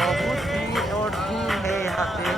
बहुत भीड़ और धूल है यहाँ पे।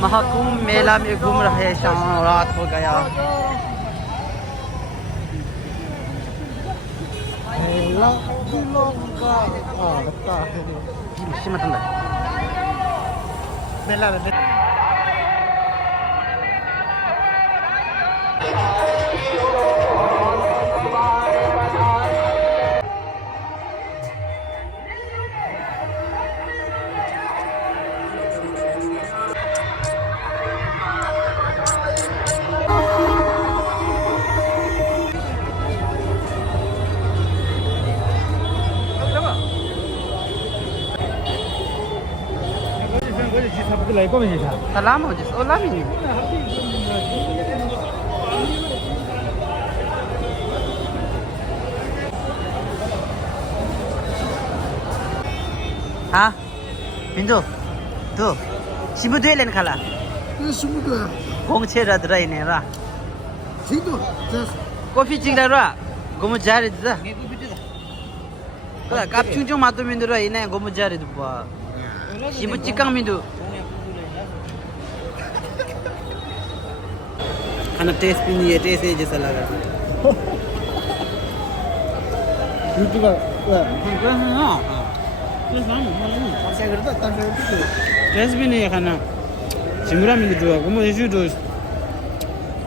महाकुंभ मेला में घूम रहे हैं, शाम रात हो गया। मेला में salam ho jis ola mi ha Mindu tu simudu len khala simudu gong che ra drai ne ra simudu coffee chingda ra gomu jari da kala kap chung chung ma tu Mindu ra ine gomu jari du ba simu chikang Mindu खाना test भी नहीं है, test है जैसा लगा। YouTuber test भी नहीं है खाना। सिमरा में जो वो मुझे जो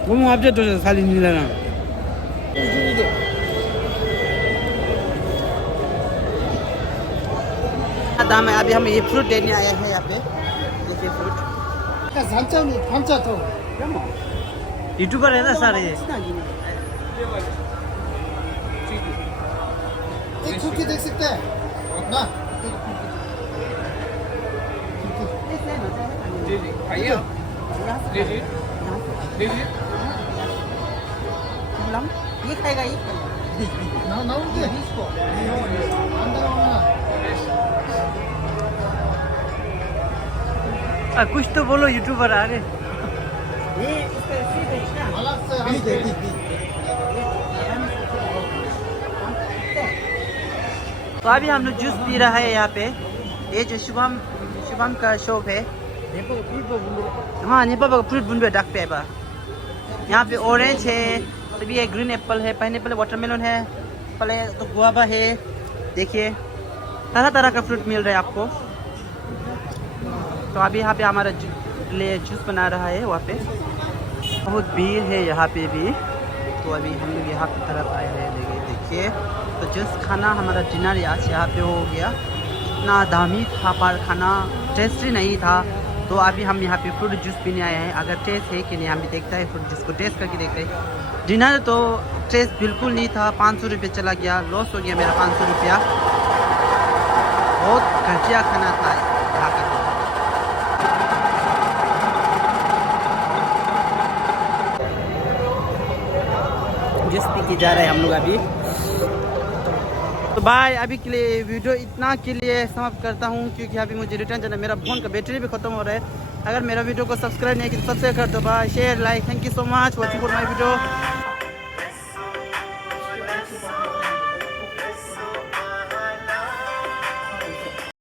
वो मुझे आप जो साली नहीं लेना। दाम है अभी हम ये फ्रूट लेने आए हैं यहाँ पे। देखिए फ्रूट। हमचा तो यूट्यूबर है ना सारे। एक कुकी देख सकते हैं ना? जी जी खाइए आप। जी जी जी जी ये खाएगा ये ना ना उनके इसको अंदर होना कुछ तो बोलो यूट्यूबर आ रहे। अलग से हम तो अभी हम लोग जूस पी रहा है यहाँ पे। ये जो शुभम का शॉप है। हाँ नेपाल का फ्रूट बुन डाक पे यहाँ पे ऑरेंज है, तभी ये ग्रीन एप्पल है, पाइनएप्पल है, वाटरमेलन है, पहले तो गुआवा है। देखिए तरह तरह का फ्रूट मिल रहा है आपको। तो अभी यहाँ पे हमारा लिए जूस बना रहा है। वहाँ पे बहुत भीड़ है यहाँ पे भी। तो अभी हम लोग यहाँ की तरफ आए हैं। देखिए तो जूस खाना हमारा डिनर आज यहाँ पे हो गया। इतना दामी था पर खाना टेस्टी नहीं था। तो अभी हम यहाँ पे फ्रूट जूस पीने आए हैं। अगर टेस्ट है कि नहीं हम भी देखता है, फ्रूट जूस को टेस्ट करके देखते हैं। डिनर तो टेस्ट बिल्कुल नहीं था। 500 रुपये चला गया, लॉस हो गया मेरा 500 रुपया। बहुत घटिया खाना था यहाँ का। जूस पी के जा रहे हैं हम लोग अभी। तो बाय, अभी के लिए वीडियो इतना के लिए समाप्त करता हूँ, क्योंकि अभी मुझे रिटर्न जाना। मेरा फ़ोन का बैटरी भी खत्म हो रहा है। अगर मेरा वीडियो को सब्सक्राइब नहीं किया तो सब्सक्राइब कर दो। Bye, share, like. Thank you so much watching for my video.